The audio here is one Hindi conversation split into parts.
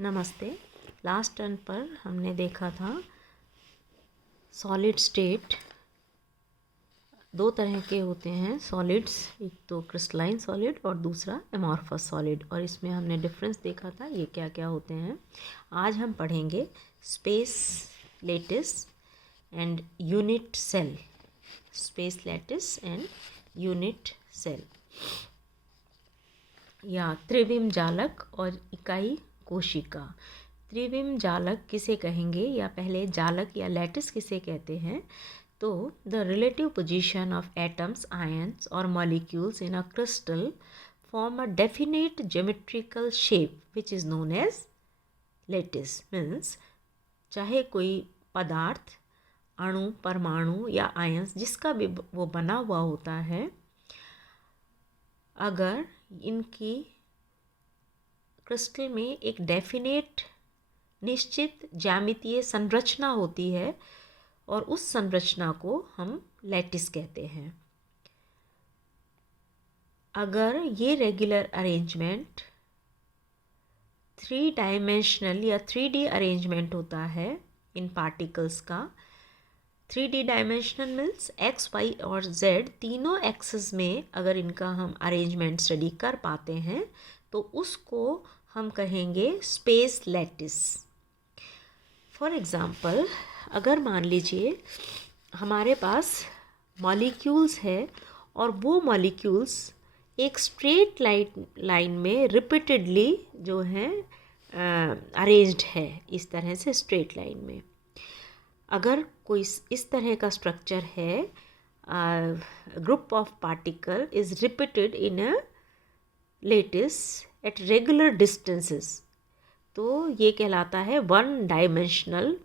नमस्ते। लास्ट टर्न पर हमने देखा था सॉलिड स्टेट दो तरह के होते हैं सॉलिड्स, एक तो क्रिस्टलाइन सॉलिड और दूसरा एमॉर्फस सॉलिड, और इसमें हमने डिफरेंस देखा था ये क्या क्या होते हैं। आज हम पढ़ेंगे space lattice and unit cell. Space lattice and unit cell या त्रिविम जालक और इकाई कोशिका। त्रिविम जालक किसे कहेंगे या पहले जालक या लैटिस किसे कहते हैं? तो the relative position of atoms, ions और molecules in a crystal form a definite geometrical shape which is known as lattice. Means चाहे कोई पदार्थ, अणु, परमाणु या आयंस जिसका भी वो बना हुआ होता है, अगर इनकी क्रिस्टल में एक डेफिनेट निश्चित ज्यामितीय संरचना होती है और उस संरचना को हम लैटिस कहते हैं। अगर ये रेगुलर अरेंजमेंट 3 डायमेंशनल या 3D अरेंजमेंट होता है इन पार्टिकल्स का, 3D dimensional means X, Y और जेड तीनों एक्सिस में अगर इनका हम अरेंजमेंट स्टडी कर पाते हैं तो उसको हम कहेंगे स्पेस लैटिस। फॉर एग्ज़ाम्पल, अगर मान लीजिए हमारे पास मॉलिक्यूल्स है और वो मॉलिक्यूल्स एक स्ट्रेट लाइन में रिपीटेडली जो है अरेंज्ड है, इस तरह से स्ट्रेट लाइन में। अगर कोई इस तरह का स्ट्रक्चर है, group of particle is repeated in a lattice at regular distances, तो ये कहलाता है वन डायमेंशनल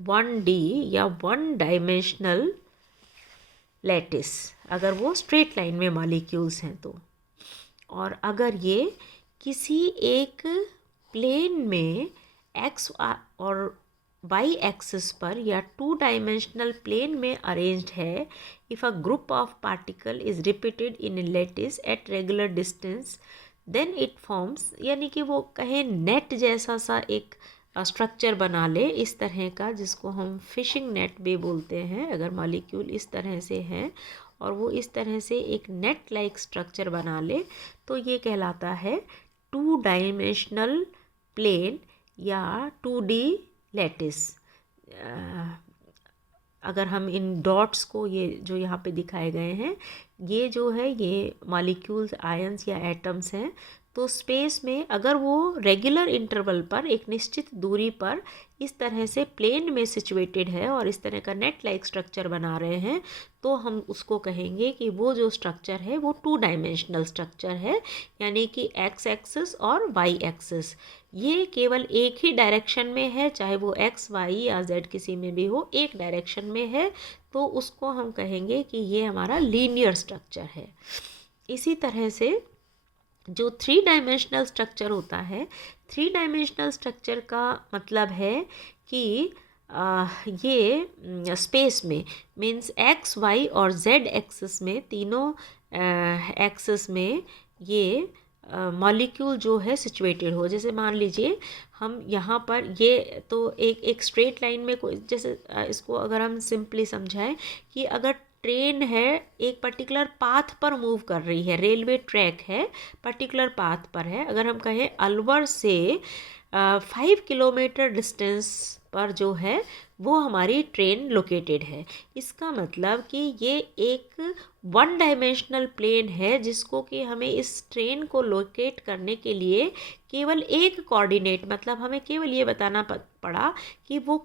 1D या वन डायमेंशनल लैटिस, अगर वो स्ट्रेट लाइन में मॉलिक्यूल्स हैं तो। और अगर ये किसी एक प्लेन में एक्स और वाई एक्सिस पर या 2 डायमेंशनल प्लेन में अरेंज्ड है, if a group of particle is repeated in lattice at regular distance then it forms, यानी कि वो कहें नेट जैसा सा एक स्ट्रक्चर बना ले इस तरह का, जिसको हम फिशिंग नेट भी बोलते हैं। अगर मॉलिक्यूल इस तरह से हैं और वो इस तरह से एक नेट लाइक स्ट्रक्चर बना ले तो ये कहलाता है 2 डायमेंशनल प्लेन या 2D लैटिस। अगर हम इन डॉट्स को, ये जो यहाँ पे दिखाए गए हैं, ये जो है ये मॉलिक्यूल्स, आयंस या एटम्स हैं, तो स्पेस में अगर वो रेगुलर इंटरवल पर एक निश्चित दूरी पर इस तरह से प्लेन में सिचुएटेड है और इस तरह का नेट लाइक स्ट्रक्चर बना रहे हैं, तो हम उसको कहेंगे कि वो जो स्ट्रक्चर है वो 2 डायमेंशनल स्ट्रक्चर है, यानी कि एक्स एक्सिस और वाई एक्सिस ये केवल एक ही डायरेक्शन में है, चाहे वो एक्स, वाई या जेड किसी में भी हो, एक डायरेक्शन में है, तो उसको हम कहेंगे कि ये हमारा लीनियर स्ट्रक्चर है। इसी तरह से जो 3 डायमेंशनल स्ट्रक्चर होता है, 3 डायमेंशनल स्ट्रक्चर का मतलब है कि ये स्पेस में मीन्स एक्स, वाई और जेड एक्सिस में, तीनों एक्सिस में ये मॉलिक्यूल जो है सिचुएटेड हो। जैसे मान लीजिए हम यहाँ पर ये तो एक स्ट्रेट लाइन में कोई, जैसे इसको अगर हम सिंपली समझाएं कि अगर ट्रेन है एक पर्टिकुलर पाथ पर मूव कर रही है, रेलवे ट्रैक है, पर्टिकुलर पाथ पर है, अगर हम कहें अलवर से 5 किलोमीटर डिस्टेंस पर जो है वो हमारी ट्रेन लोकेटेड है, इसका मतलब कि ये एक 1 डायमेंशनल प्लेन है जिसको कि हमें इस ट्रेन को लोकेट करने के लिए केवल एक कोऑर्डिनेट, मतलब हमें केवल ये बताना पड़ा कि वो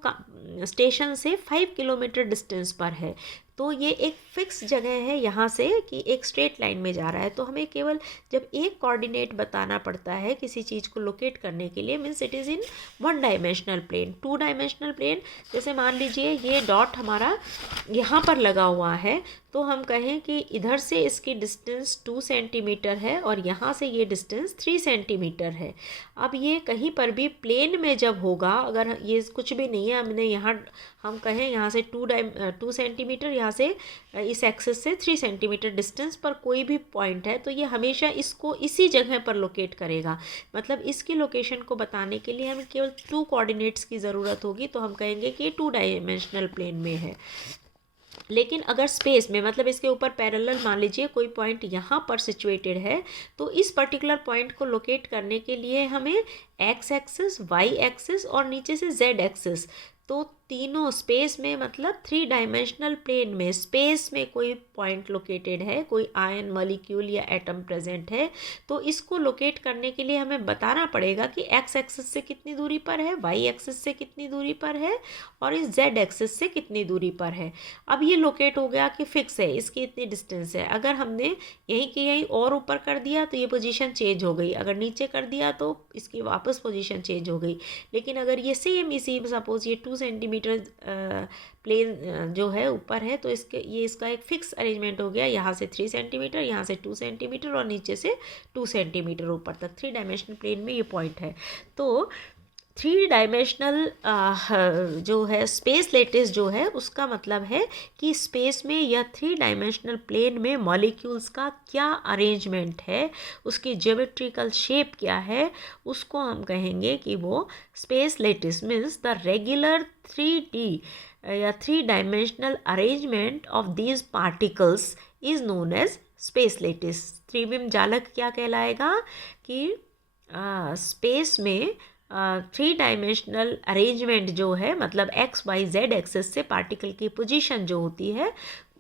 स्टेशन से 5 किलोमीटर डिस्टेंस पर है, तो ये एक फिक्स जगह है यहाँ से कि एक स्ट्रेट लाइन में जा रहा है। तो हमें केवल जब एक कोऑर्डिनेट बताना पड़ता है किसी चीज़ को लोकेट करने के लिए, means it is in 1 dimensional plane. 2 dimensional plane, जैसे मान लीजिए ये डॉट हमारा यहाँ पर लगा हुआ है, तो हम कहें कि इधर से इसकी डिस्टेंस 2 सेंटीमीटर है और यहाँ से ये डिस्टेंस 3 सेंटीमीटर है। अब ये कहीं पर भी प्लेन में जब होगा, अगर ये कुछ भी नहीं है, हमने यहाँ हम कहें यहाँ से 2 सेंटीमीटर, यहाँ यहाँ से इस एक्सिस से 3 सेंटीमीटर डिस्टेंस पर कोई भी पॉइंट है तो ये हमेशा इसको इसी जगह पर लोकेट करेगा। मतलब इसकी लोकेशन को बताने के लिए हमें केवल 2 कोऑर्डिनेट्स की ज़रूरत होगी, तो हम कहेंगे कि 2 डायमेंशनल प्लेन में है। लेकिन अगर स्पेस में, मतलब इसके ऊपर पैरेलल मान लीजिए कोई पॉइंट यहाँ पर सिचुएटेड है, तो इस पर्टिकुलर पॉइंट को लोकेट करने के लिए हमें एक्स एक्सिस, वाई एक्सिस और नीचे से जेड एक्सिस, तो तीनों स्पेस में, मतलब 3 डायमेंशनल प्लेन में स्पेस में कोई पॉइंट लोकेटेड है, कोई आयन मॉलिक्यूल या एटम प्रेजेंट है, तो इसको लोकेट करने के लिए हमें बताना पड़ेगा कि एक्स एक्सिस से कितनी दूरी पर है, वाई एक्सिस से कितनी दूरी पर है और इस जेड एक्सिस से कितनी दूरी पर है। अब ये लोकेट हो गया कि फिक्स है, इसकी इतनी डिस्टेंस है। अगर हमने यहीं की यहीं और ऊपर कर दिया तो ये पोजीशन चेंज हो गई, अगर नीचे कर दिया तो इसकी वापस पोजीशन चेंज हो गई। लेकिन अगर ये सेम इसी, सपोज ये 2 सेंटीमीटर प्लेन जो है ऊपर है, तो इसका एक फिक्स अरेंजमेंट हो गया, यहाँ से 3 सेंटीमीटर, यहाँ से 2 सेंटीमीटर और नीचे से 2 सेंटीमीटर ऊपर तक 3 डायमेंशनल प्लेन में ये पॉइंट है। तो 3 डायमेंशनल जो है स्पेस लेटिस जो है, उसका मतलब है कि स्पेस में या 3 डायमेंशनल प्लेन में मॉलिक्यूल्स का क्या अरेंजमेंट है, उसकी ज्योमेट्रिकल शेप क्या है, उसको हम कहेंगे कि वो space lattice. Means the regular 3D या 3 dimensional arrangement of these particles is known as space lattice. त्रिविम जालक क्या कहलाएगा कि स्पेस में 3 डायमेंशनल अरेंजमेंट जो है, मतलब एक्स वाई जेड एक्सेस से पार्टिकल की पोजीशन जो होती है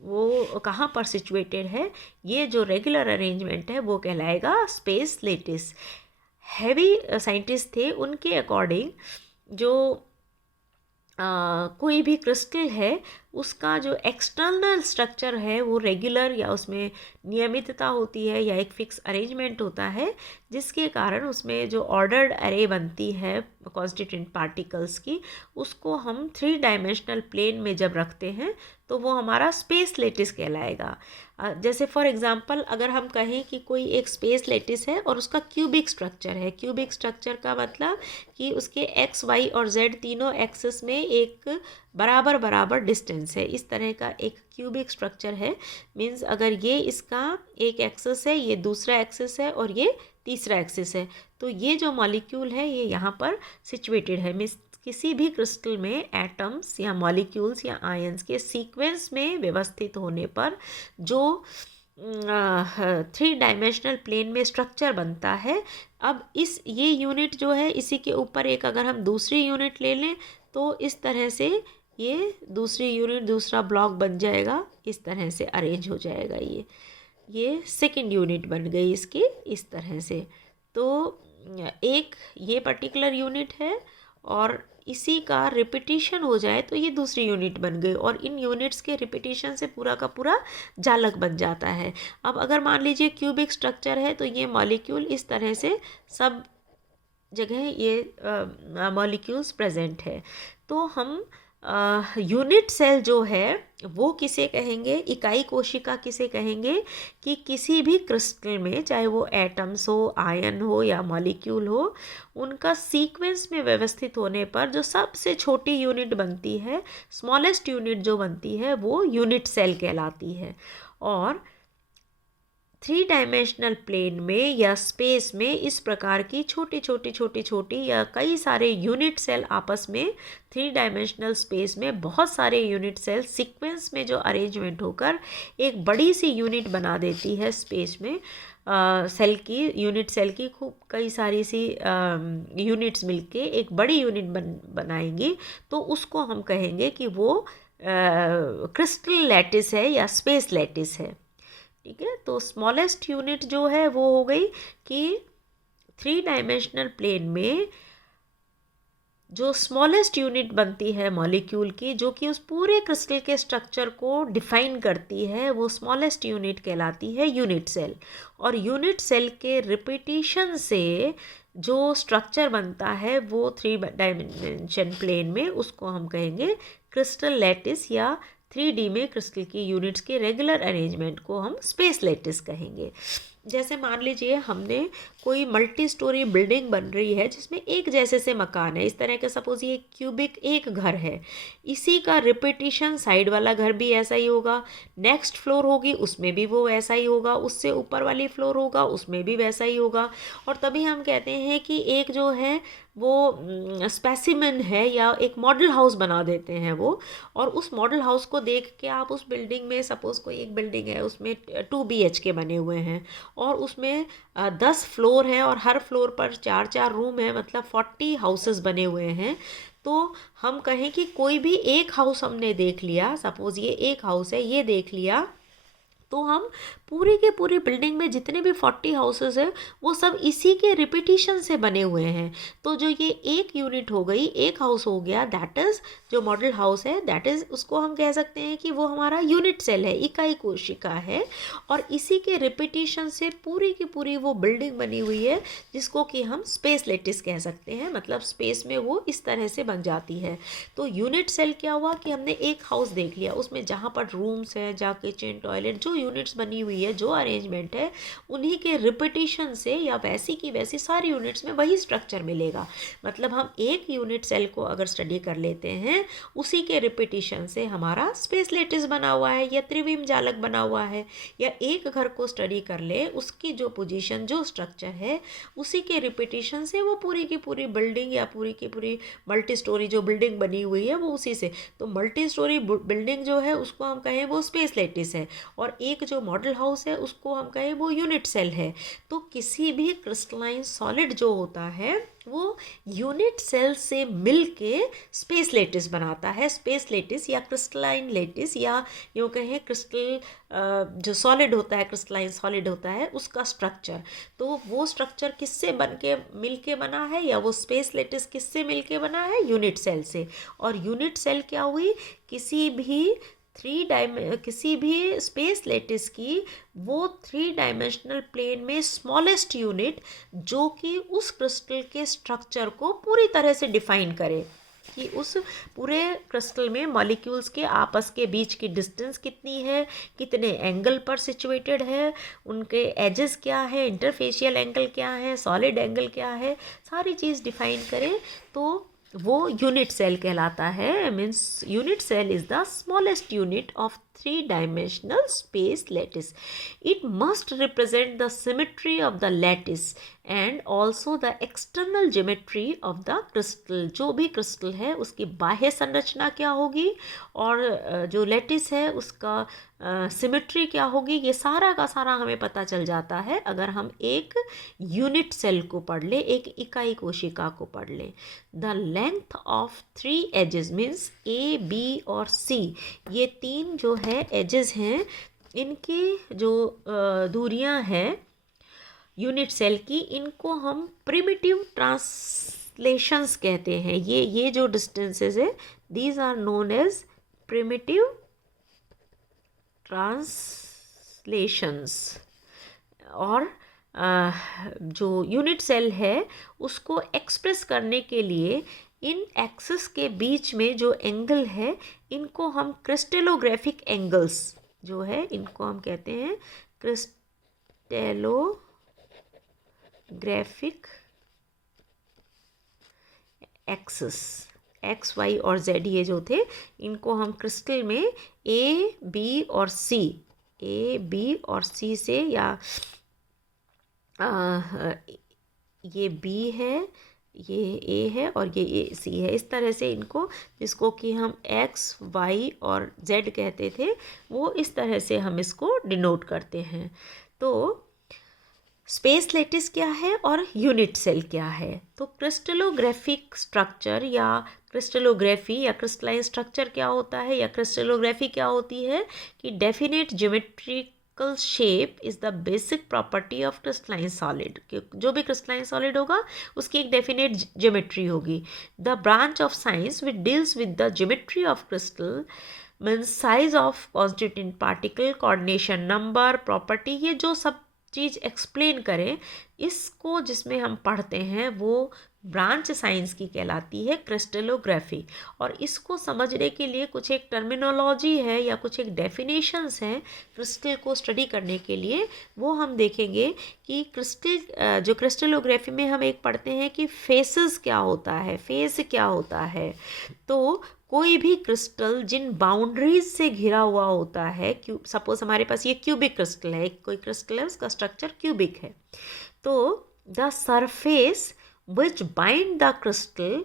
वो कहाँ पर सिचुएटेड है, ये जो रेगुलर अरेंजमेंट है वो कहलाएगा स्पेस लेटिस। हैवी साइंटिस्ट थे, उनके अकॉर्डिंग जो कोई भी क्रिस्टल है उसका जो एक्सटर्नल स्ट्रक्चर है वो रेगुलर या उसमें नियमितता होती है या एक फिक्स अरेंजमेंट होता है, जिसके कारण उसमें जो ऑर्डर्ड अरे बनती है कॉन्स्टिट्यूएंट पार्टिकल्स की, उसको हम 3 डायमेंशनल प्लेन में जब रखते हैं तो वो हमारा स्पेस लेटिस कहलाएगा। जैसे फॉर एग्जांपल अगर हम कहें कि कोई एक स्पेस लेटिस है और उसका क्यूबिक स्ट्रक्चर है, क्यूबिक स्ट्रक्चर का मतलब कि उसके एक्स वाई और जेड तीनों एक्सिस में एक बराबर बराबर डिस्टेंस है, इस तरह का एक क्यूबिक स्ट्रक्चर है। मींस अगर ये इसका एक एक्सिस है, ये दूसरा एक्सिस है और ये तीसरा एक्सिस है, तो ये जो मॉलिक्यूल है ये यहाँ पर सिचुएटेड है। मीन्स किसी भी क्रिस्टल में एटम्स या मॉलिक्यूल्स या आयंस के सीक्वेंस में व्यवस्थित होने पर जो 3 डायमेंशनल प्लेन में स्ट्रक्चर बनता है, अब ये यूनिट जो है, इसी के ऊपर एक अगर हम दूसरी यूनिट ले लें तो इस तरह से ये दूसरी यूनिट, दूसरा ब्लॉक बन जाएगा, इस तरह से अरेंज हो जाएगा। ये सेकंड यूनिट बन गई इसकी इस तरह से। तो एक ये पर्टिकुलर यूनिट है और इसी का रिपीटिशन हो जाए तो ये दूसरी यूनिट बन गई, और इन यूनिट्स के रिपीटिशन से पूरा का पूरा जालक बन जाता है। अब अगर मान लीजिए क्यूबिक स्ट्रक्चर है तो ये मॉलिक्यूल इस तरह से सब जगह ये मॉलिक्यूल्स प्रेजेंट है। तो हम यूनिट सेल जो है वो किसे कहेंगे, इकाई कोशिका किसे कहेंगे कि किसी भी क्रिस्टल में, चाहे वो एटम्स हो, आयन हो या मॉलिक्यूल हो, उनका सीक्वेंस में व्यवस्थित होने पर जो सबसे छोटी यूनिट बनती है, स्मॉलेस्ट यूनिट जो बनती है वो यूनिट सेल कहलाती है। और 3 डायमेंशनल प्लेन में या स्पेस में इस प्रकार की छोटी या कई सारे यूनिट सेल आपस में 3 डायमेंशनल स्पेस में बहुत सारे यूनिट सेल सीक्वेंस में जो अरेंजमेंट होकर एक बड़ी सी यूनिट बना देती है स्पेस में। सेल की, यूनिट सेल की खूब कई सारी सी यूनिट्स मिलके एक बड़ी यूनिट बनाएंगी, तो उसको हम कहेंगे कि वो क्रिस्टल लैटिस है या स्पेस लैटिस है। ठीक है, तो स्मॉलेस्ट यूनिट जो है वो हो गई कि 3 डायमेंशनल प्लेन में जो स्मॉलेस्ट यूनिट बनती है मॉलिक्यूल की, जो कि उस पूरे क्रिस्टल के स्ट्रक्चर को डिफाइन करती है, वो स्मॉलेस्ट यूनिट कहलाती है यूनिट सेल। और यूनिट सेल के रिपीटिशन से जो स्ट्रक्चर बनता है वो 3 डायमेंशन प्लेन में, उसको हम कहेंगे क्रिस्टल लैटिस, या 3D में क्रिस्टल की यूनिट्स के रेगुलर अरेंजमेंट को हम स्पेस लैटिस कहेंगे। जैसे मान लीजिए हमने कोई मल्टी स्टोरी बिल्डिंग बन रही है जिसमें एक जैसे से मकान है, इस तरह का सपोज ये क्यूबिक एक घर है, इसी का रिपीटिशन साइड वाला घर भी ऐसा ही होगा, नेक्स्ट फ्लोर होगी उसमें भी वो ऐसा ही होगा, उससे ऊपर वाली फ्लोर होगा उसमें भी वैसा ही होगा। और तभी हम कहते हैं कि एक जो है वो स्पेसिमेन है या एक मॉडल हाउस बना देते हैं वो। और उस मॉडल हाउस को देख के आप उस बिल्डिंग में, सपोज़ कोई एक बिल्डिंग है उसमें 2 BHK बने हुए हैं और उसमें 10 फ्लोर है और हर फ्लोर पर 4-4 रूम है, मतलब 40 हाउसेस बने हुए हैं। तो हम कहें कि कोई भी एक हाउस हमने देख लिया, सपोज़ ये एक हाउस है, ये देख लिया, तो हम पूरी के पूरी बिल्डिंग में जितने भी 40 हाउसेस हैं वो सब इसी के रिपीटिशन से बने हुए हैं। तो जो ये एक यूनिट हो गई, एक हाउस हो गया, दैट इज़ जो मॉडल हाउस है, दैट इज़ उसको हम कह सकते हैं कि वो हमारा यूनिट सेल है, इकाई कोशिका है। और इसी के रिपीटिशन से पूरी की पूरी वो बिल्डिंग बनी हुई है जिसको कि हम स्पेस लेटिस कह सकते हैं, मतलब स्पेस में वो इस तरह से बन जाती है। तो यूनिट सेल क्या हुआ कि हमने एक हाउस देख लिया, उसमें जहाँ पर रूम्स हैं, जहाँ किचन, टॉयलेट, जो यूनिट्स बनी हुई है, जो अरेंजमेंट है, उन्हीं के रिपीटिशन से या वैसी की वैसी सारी यूनिट्स में वही स्ट्रक्चर मिलेगा। मतलब हम एक यूनिट सेल को अगर स्टडी कर लेते हैं, उसी के रिपीटिशन से हमारा स्पेस लेटिस बना हुआ है या त्रिविम जालक बना हुआ है। या एक घर को स्टडी कर ले, उसकी जो पोजीशन, जो स्ट्रक्चर है, उसी के रिपीटिशन से वो पूरी की पूरी बिल्डिंग या पूरी की पूरी मल्टी स्टोरी जो बिल्डिंग बनी हुई है वो उसी से। तो मल्टी स्टोरी बिल्डिंग जो है उसको हम कहें वो स्पेस लेटिस है, और एक जो मॉडल हाउस है उसको हम कहें वो यूनिट सेल है। तो किसी भी क्रिस्टलाइन सॉलिड जो होता है वो यूनिट सेल से मिलके स्पेस लेटिस बनाता है। स्पेस लेटिस या क्रिस्टलाइन लेटिस, या यूँ कहें क्रिस्टल जो सॉलिड होता है, क्रिस्टलाइन सॉलिड होता है, उसका स्ट्रक्चर। तो वो स्ट्रक्चर किससे बन के मिल के बना है, या वो स्पेस लेटिस किससे मिल के बना है, यूनिट सेल से। और यूनिट सेल क्या हुई, किसी भी स्पेस लेटिस की वो 3 डायमेंशनल प्लेन में स्मॉलेस्ट यूनिट जो कि उस क्रिस्टल के स्ट्रक्चर को पूरी तरह से डिफाइन करे, कि उस पूरे क्रिस्टल में मॉलिक्यूल्स के आपस के बीच की डिस्टेंस कितनी है, कितने एंगल पर सिचुएटेड है, उनके एजेस क्या है, इंटरफेशियल एंगल क्या है, सॉलिड एंगल क्या है, सारी चीज़ डिफाइन करें तो वो यूनिट सेल कहलाता है। Means unit cell is the smallest unit of 3 dimensional space lattice. It must represent the symmetry of the lattice and also the external geometry of the crystal. जो भी क्रिस्टल है उसकी बाह्य संरचना क्या होगी और जो लेटिस है उसका सिमेट्री क्या होगी, ये सारा का सारा हमें पता चल जाता है अगर हम एक यूनिट सेल को पढ़ लें, एक इकाई कोशिका को पढ़ लें। The length of 3 edges means A, B और सी, ये 3 जो है एजेस हैं, इनकी जो दूरियां हैं यूनिट सेल की, इनको हम प्रिमिटिव ट्रांसलेशंस कहते हैं। ये जो डिस्टेंसेस है, these are known as primitive translations. और जो यूनिट सेल है उसको एक्सप्रेस करने के लिए इन एक्सिस के बीच में जो एंगल है, इनको हम क्रिस्टलोग्राफिक एंगल्स जो है इनको हम कहते हैं क्रिस्टलोग्राफिक एक्सिस। एक्स, वाई और जेड ये जो थे, इनको हम क्रिस्टल में ए, बी और सी, ए, बी और सी से, या ये बी है, ये ए है और ये सी है, इस तरह से इनको, जिसको कि हम एक्स, वाई और जेड कहते थे, वो इस तरह से हम इसको डिनोट करते हैं। तो स्पेस लेटिस क्या है और यूनिट सेल क्या है। तो क्रिस्टलोग्राफिक स्ट्रक्चर या क्रिस्टलोग्राफी या क्रिस्टलाइन स्ट्रक्चर क्या होता है, या क्रिस्टलोग्राफी क्या होती है कि definite geometrical shape is the basic property of crystalline solid. जो भी क्रिस्टलाइन सॉलिड होगा उसकी एक डेफिनेट ज्योमेट्री होगी। The branch of science which deals with the geometry of crystal means size of constituent particle, coordination number, property, ये जो सब चीज़ एक्सप्लेन करें, इसको जिसमें हम पढ़ते हैं वो ब्रांच साइंस की कहलाती है क्रिस्टलोग्राफी। और इसको समझने के लिए कुछ एक टर्मिनोलॉजी है या कुछ एक डेफिनेशंस हैं क्रिस्टल को स्टडी करने के लिए, वो हम देखेंगे कि क्रिस्टल जो क्रिस्टलोग्राफी में हम एक पढ़ते हैं कि फेसेस क्या होता है, फेस क्या होता है। तो कोई भी क्रिस्टल जिन बाउंड्रीज से घिरा हुआ होता है, सपोज हमारे पास ये क्यूबिक क्रिस्टल है, कोई क्रिस्टल है उसका स्ट्रक्चर क्यूबिक है, तो the surface which bind the crystal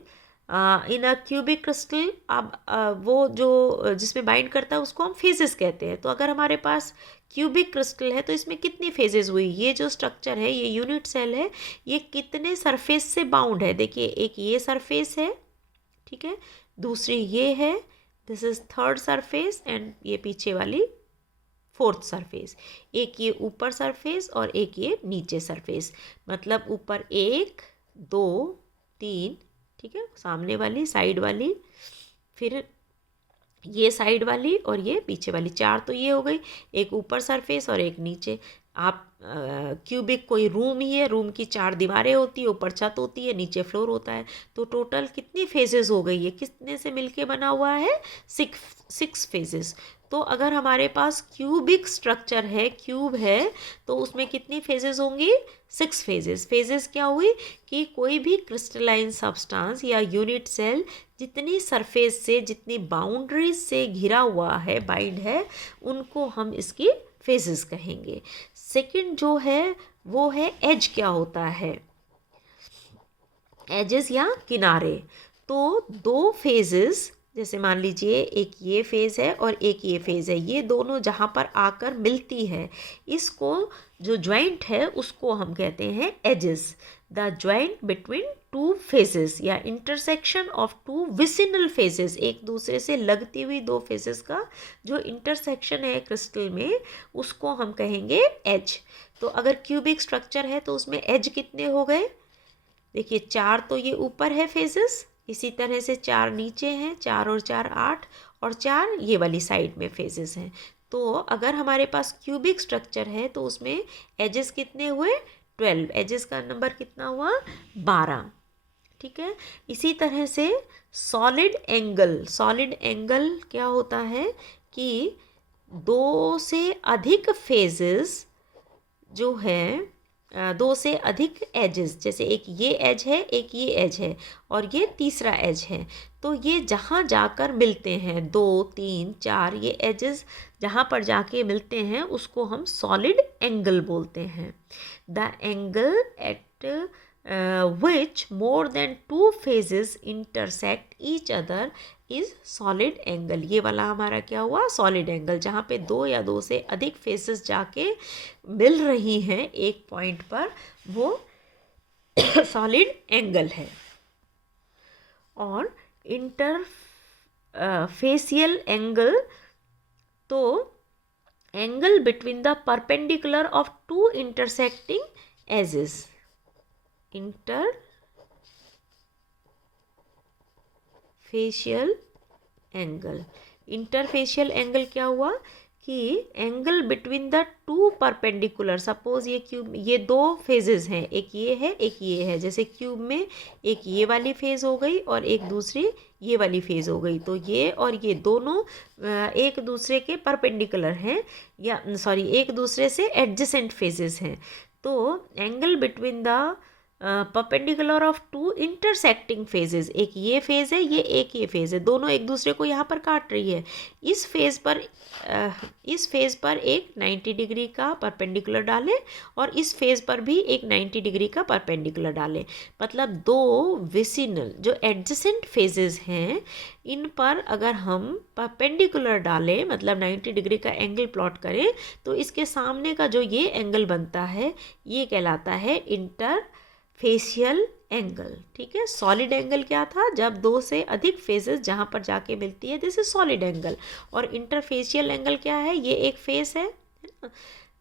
in a cubic crystal, अब वो जो जिसमें बाइंड करता है उसको हम फेजेस कहते हैं। तो अगर हमारे पास क्यूबिक क्रिस्टल है तो इसमें कितनी फेजेस हुई, ये जो स्ट्रक्चर है, ये यूनिट सेल है, ये कितने सरफेस से बाउंड है। देखिए एक ये सरफेस है, ठीक है, दूसरी ये है, this is third surface, and ये पीछे वाली फोर्थ सरफेस, एक ये ऊपर सरफेस और एक ये नीचे सरफेस, मतलब ऊपर 1 2 3, ठीक है, सामने वाली साइड वाली, फिर ये साइड वाली और ये पीछे वाली, 4 तो ये हो गई, एक ऊपर सरफेस और एक नीचे। आप क्यूबिक कोई रूम ही है, रूम की 4 दीवारें होती है, ऊपर छत होती है, नीचे फ्लोर होता है, तो टोटल कितनी फेजेस हो गई है, कितने से मिलके बना हुआ है, 6 फेजेस। तो अगर हमारे पास क्यूबिक स्ट्रक्चर है, क्यूब है, तो उसमें कितनी फेजेस होंगी, 6 फेजेस। फेजेस क्या हुई कि कोई भी क्रिस्टलाइन सब्सटेंस या यूनिट सेल जितनी सरफेस से, जितनी बाउंड्रीज से घिरा हुआ है, बाइंड है, उनको हम इसकी फेजेस कहेंगे। सेकंड जो है वो है एज। क्या होता है, एजेस या किनारे। तो 2 फेजेस, जैसे मान लीजिए एक ये फेज़ है और एक ये फेज़ है, ये दोनों जहाँ पर आकर मिलती है, इसको जो ज्वाइंट है उसको हम कहते हैं edges. The joint between 2 faces या इंटरसेक्शन ऑफ 2 विसिनल फेजेस, एक दूसरे से लगती हुई 2 फेजेस का जो इंटरसेक्शन है क्रिस्टल में, उसको हम कहेंगे एज। तो अगर क्यूबिक स्ट्रक्चर है तो उसमें एज कितने हो गए, देखिए 4 तो ये ऊपर है फेजेस, इसी तरह से 4 नीचे हैं, 4 और 4 8, और 4 ये वाली साइड में फेजेस हैं। तो अगर हमारे पास क्यूबिक स्ट्रक्चर है तो उसमें एजेस कितने हुए, 12, एजेस का नंबर कितना हुआ, 12, ठीक है। इसी तरह से सॉलिड एंगल, सॉलिड एंगल क्या होता है कि 2 से अधिक फेजेस जो है, 2 से अधिक एजेस, जैसे एक ये एज है, एक ये एज है और ये तीसरा एज है, तो ये जहाँ जाकर मिलते हैं 2 3 4 ये एजेस जहाँ पर जाके मिलते हैं उसको हम सॉलिड एंगल बोलते हैं। The angle at which more than 2 phases intersect each other is solid angle। ये वाला हमारा क्या हुआ, सॉलिड एंगल, जहाँ पे 2 या 2 से अधिक फेसेस जाके मिल रही हैं एक पॉइंट पर, वो सॉलिड एंगल है। और इंटरफेशियल एंगल, तो angle between the perpendicular of 2 intersecting edges, interfacial angle. Interfacial angle क्या हुआ कि angle between the 2 perpendicular, suppose ये क्यूब, ये 2 फेजेस हैं, एक ये है एक ये है, जैसे क्यूब में एक ये वाली फेज हो गई और एक दूसरी ये वाली फेज हो गई, तो ये और ये दोनों एक दूसरे के परपेंडिकुलर हैं, या सॉरी एक दूसरे से एडजेसेंट फेजेस हैं। तो angle between the perpendicular of 2 intersecting phases, एक ये फेज़ है, ये एक ये फेज़ है, दोनों एक दूसरे को यहाँ पर काट रही है। इस फेज़ पर एक 90 डिग्री का परपेंडिकुलर डालें और इस फेज़ पर भी एक 90 डिग्री का परपेंडिकुलर डालें, मतलब 2 विसिनल जो एडजेसेंट फेजेस हैं, इन पर अगर हम परपेंडिकुलर डालें, मतलब 90 डिग्री का एंगल प्लॉट करें, तो इसके सामने का जो ये एंगल बनता है ये कहलाता है इंटरफेशियल एंगल। ठीक है, सॉलिड एंगल क्या था, जब 2 से अधिक फेजेस जहाँ पर जाके मिलती है, दिस इज सॉलिड एंगल। और इंटरफेशियल एंगल क्या है, ये एक फेस है,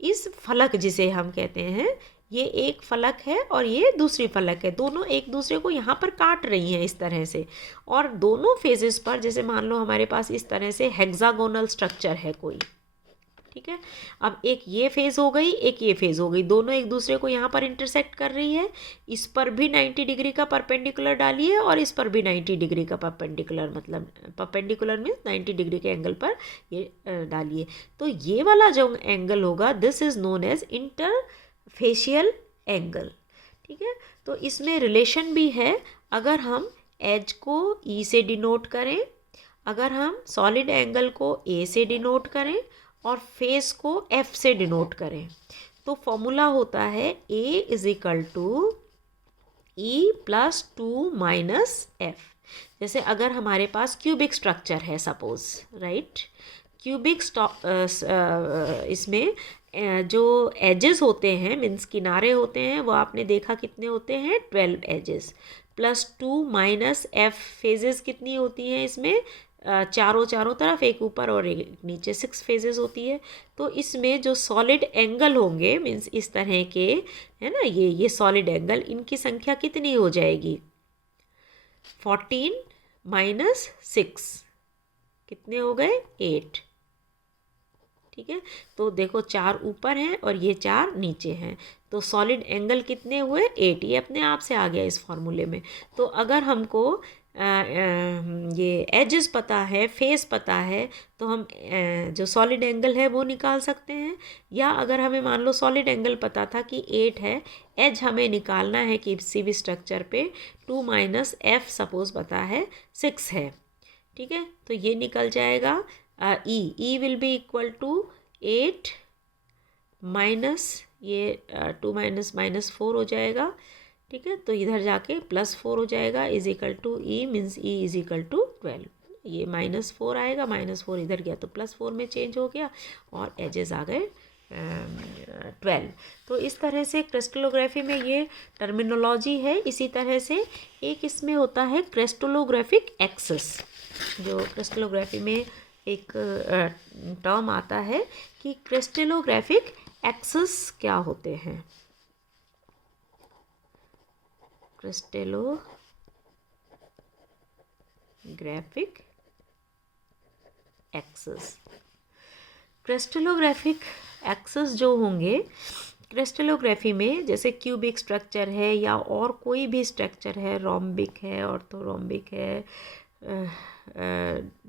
इस फलक जिसे हम कहते हैं, ये एक फलक है और ये दूसरी फलक है, दोनों एक दूसरे को यहाँ पर काट रही हैं इस तरह से। और दोनों फेजेस पर, जैसे मान लो हमारे पास इस तरह से हेक्सागोनल स्ट्रक्चर है कोई, ठीक है। अब एक ये फेज़ हो गई, एक ये फेज़ हो गई, दोनों एक दूसरे को यहाँ पर इंटरसेक्ट कर रही है। इस पर भी 90 डिग्री का परपेंडिकुलर डालिए और इस पर भी 90 डिग्री का परपेंडिकुलर, मतलब परपेंडिकुलर मीन्स 90 डिग्री के एंगल पर ये डालिए। तो ये वाला जो एंगल होगा this is known as interfacial angle. ठीक है। तो इसमें रिलेशन भी है। अगर हम एज को ई से डिनोट करें, अगर हम सॉलिड एंगल को ए से डिनोट करें और फेस को एफ से डिनोट करें, तो फॉर्मूला होता है A is equal to E plus 2 minus F. जैसे अगर हमारे पास क्यूबिक स्ट्रक्चर है सपोज, राइट, क्यूबिक इसमें जो एजेस होते हैं मीन्स किनारे होते हैं वो आपने देखा कितने होते हैं, 12 edges, plus 2 minus F faces कितनी होती हैं इसमें, चारों तरफ, एक ऊपर और एक नीचे, 6 फेजेस होती है। तो इसमें जो सॉलिड एंगल होंगे मीन्स इस तरह के, है ना, ये सॉलिड एंगल, इनकी संख्या कितनी हो जाएगी, 14 माइनस 6 कितने हो गए, 8। ठीक है। तो देखो 4 ऊपर हैं और ये 4 नीचे हैं, तो सॉलिड एंगल कितने हुए, 8। ये अपने आप से आ गया इस फॉर्मूले में। तो अगर हमको ये एजेस पता है, फेस पता है, तो हम जो सॉलिड एंगल है वो निकाल सकते हैं। या अगर हमें मान लो सॉलिड एंगल पता था कि 8 है, एज हमें निकालना है कि किसी भी स्ट्रक्चर पे 2 माइनस एफ सपोज पता है 6 है। ठीक है। तो ये निकल जाएगा E will be equal to 8 minus ये 2 माइनस -4 हो जाएगा। ठीक है। तो इधर जाके +4 हो जाएगा, is equal to E means E is equal to 12। ये -4 आएगा, -4 इधर गया तो +4 में चेंज हो गया और एजेस आ गए 12। तो इस तरह से क्रिस्टलोग्राफी में ये टर्मिनोलॉजी है। इसी तरह से एक इसमें होता है क्रिस्टलोग्राफिक एक्सिस। जो क्रिस्टलोग्राफी में एक टर्म आता है कि क्रिस्टलोग्राफिक एक्सिस क्या होते हैं। क्रिस्टलोग्राफिक एक्सिस, क्रिस्टलोग्राफिक एक्सिस जो होंगे क्रिस्टलोग्राफी में, जैसे क्यूबिक स्ट्रक्चर है या और कोई भी स्ट्रक्चर है, रोम्बिक है, ऑर्थोरोम्बिक है,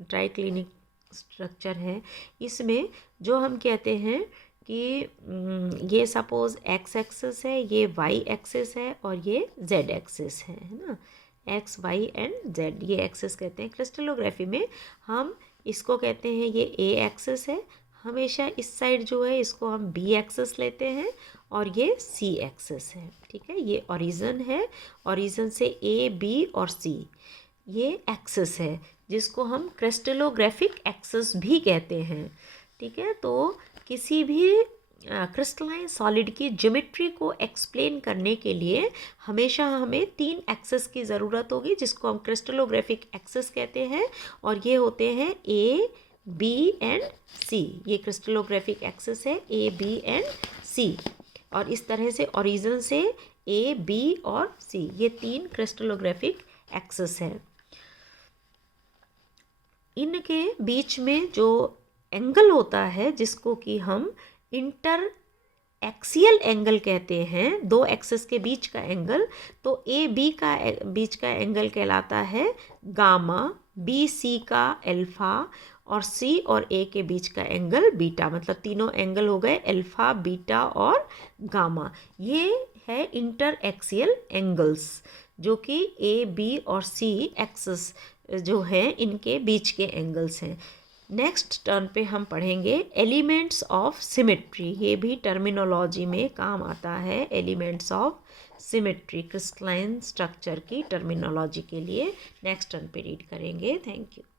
ट्राइक्लिनिक स्ट्रक्चर है, इसमें जो हम कहते हैं कि ये सपोज एक्स एक्सिस है, ये वाई एक्सिस है और ये जेड एक्सिस है ना, एक्स वाई एंड जेड, ये एक्सिस कहते हैं। क्रिस्टलोग्राफी में हम इसको कहते हैं ये ए एक्सिस है, हमेशा इस साइड जो है इसको हम बी एक्सिस लेते हैं और ये सी एक्सिस है। ठीक है। ये ओरिजिन है, ओरिजिन से ए बी और सी ये एक्सिस है जिसको हम क्रिस्टलोग्राफिक एक्सिस भी कहते हैं। ठीक है। तो किसी भी क्रिस्टलाइन सॉलिड की ज्योमेट्री को एक्सप्लेन करने के लिए हमेशा हमें 3 एक्सिस की ज़रूरत होगी जिसको हम क्रिस्टलोग्राफिक एक्सिस कहते हैं, और ये होते हैं ए बी एंड सी। ये क्रिस्टलोग्राफिक एक्सिस है ए बी एंड सी, और इस तरह से ओरिजिन से ए बी और सी ये 3 क्रिस्टलोग्राफिक एक्सिस है। इनके बीच में जो एंगल होता है जिसको कि हम इंटर एक्सियल एंगल कहते हैं, 2 एक्सिस के बीच का एंगल, तो ए बी का बीच का एंगल कहलाता है गामा, बी सी का अल्फा और सी और ए के बीच का एंगल बीटा। मतलब तीनों एंगल हो गए अल्फा, बीटा और गामा। ये है इंटर एक्सियल एंगल्स जो कि ए बी और सी एक्सिस जो है इनके बीच के एंगल्स हैं। नेक्स्ट टर्न पे हम पढ़ेंगे एलिमेंट्स ऑफ सिमेट्री। ये भी टर्मिनोलॉजी में काम आता है, elements of symmetry crystalline structure की टर्मिनोलॉजी के लिए नेक्स्ट टर्न पे रीड करेंगे। Thank you.